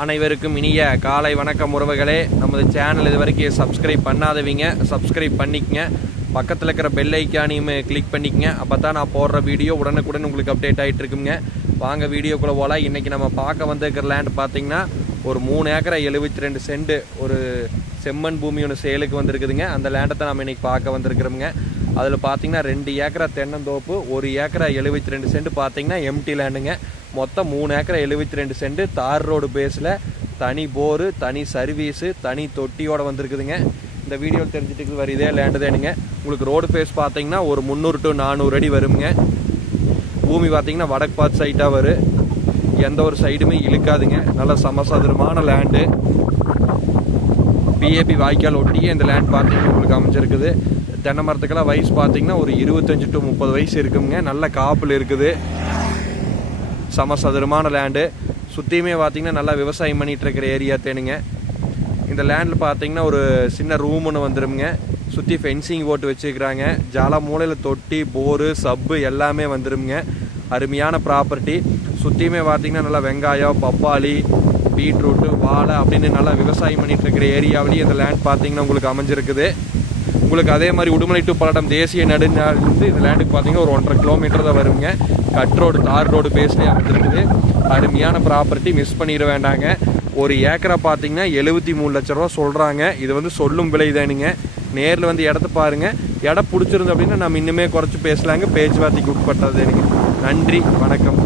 அனைவருக்கும் இனிய காலை வணக்கம் உறவுகளே. நமது சேனல் இது வரைக்கும் சப்ஸ்கிரைப் பண்ணாதவங்க சப்ஸ்கிரைப் பண்ணிக்கங்க. பக்கத்தில் இருக்கிற பெல் ஐக்கானையும் கிளிக் பண்ணிக்கங்க. அப்போ தான் நான் போடுற வீடியோ உடனுக்குடன் உங்களுக்கு அப்டேட் ஆகிட்டு இருக்குங்க. வாங்க வீடியோக்குள்ளே போகலாம். இன்றைக்கி நம்ம பார்க்க வந்திருக்கிற லேண்ட் பார்த்திங்கன்னா ஒரு 3 ஏக்கரை 72 சென்ட் ஒரு செம்மண் பூமி ஒன்று சேலுக்கு வந்திருக்குதுங்க. அந்த லேண்டை தான் நம்ம இன்றைக்கி பார்க்க வந்திருக்கிறோமுங்க. அதில் பார்த்திங்கன்னா 2 ஏக்கரை தென்னந்தோப்பு, 1 ஏக்கரை 72 சென்ட் பார்த்திங்கன்னா எம்டி லேண்டுங்க. மொத்தம் 3 ஏக்கரை 72 சென்ட் தார் ரோடு பேஸில் தனி போரு, தனி சர்வீஸு, தனி தொட்டியோடு வந்திருக்குதுங்க. இந்த வீடியோவில் தெரிஞ்சுட்டு வர இதே லேண்டு தானுங்க. உங்களுக்கு ரோடு பேஸ் பார்த்தீங்கன்னா ஒரு 300 to 400 அடி வருங்க. பூமி பார்த்தீங்கன்னா வடக்கு பார்த்து சைட்டாக வரும். எந்த ஒரு சைடுமே இழுக்காதுங்க. நல்ல சமசதுரமான லேண்டு. பிஏபி வாய்க்கால் ஒட்டியே இந்த லேண்ட் பார்த்தீங்கன்னா உங்களுக்கு அமைஞ்சிருக்குது. தென்னை மரத்துக்கெல்லாம் வயசு பார்த்தீங்கன்னா ஒரு 25 to 30 வயசு இருக்குங்க. நல்ல காப்பில் இருக்குது. சமசதுரமான லேண்டு. சுற்றியுமே பார்த்தீங்கன்னா நல்லா விவசாயம் பண்ணிகிட்டு இருக்கிற ஏரியா தேனுங்க. இந்த லேண்டில் பார்த்தீங்கன்னா ஒரு சின்ன ரூம் ஒன்று வந்துடுங்க. சுற்றி ஃபென்சிங் போட்டு வச்சுக்கிறாங்க. ஜாலா மூலையில் தொட்டி, போரு, சப்பு எல்லாமே வந்துடுங்க. அருமையான ப்ராப்பர்ட்டி. சுற்றியுமே பார்த்தீங்கன்னா நல்லா வெங்காயம், பப்பாளி, பீட்ரூட்டு, வாழை அப்படின்னு நல்லா விவசாயம் பண்ணிகிட்டு இருக்கிற ஏரியாவிலேயே இந்த லேண்ட் பார்த்தீங்கன்னா உங்களுக்கு அமைஞ்சிருக்குது. உங்களுக்கு அதே மாதிரி உடுமலை டு பல்லடம் தேசிய நெடுஞ்சாலையிலிருந்து இந்த லேண்டுக்கு பார்த்தீங்கன்னா ஒரு 1.5 கிலோமீட்டர் தான் வருங்க. கட் ரோடு, தார் ரோடு பேஸ்லேயே அமைஞ்சிருக்குது. அருமையான ப்ராப்பர்ட்டி, மிஸ் பண்ணிட வேண்டாங்க. ஒரு ஏக்கரை பார்த்தீங்கன்னா 73 லட்ச ரூபா சொல்கிறாங்க. இது வந்து சொல்லும் விலை தானுங்க. நேரில் வந்து இடத்த பாருங்கள். இடம் பிடிச்சிருந்து அப்படின்னா நம்ம இன்னுமே குறைச்சி பேசலாங்க. பேச்சுவார்த்தைக்கு உட்பட்டது தானுங்க. நன்றி, வணக்கம்.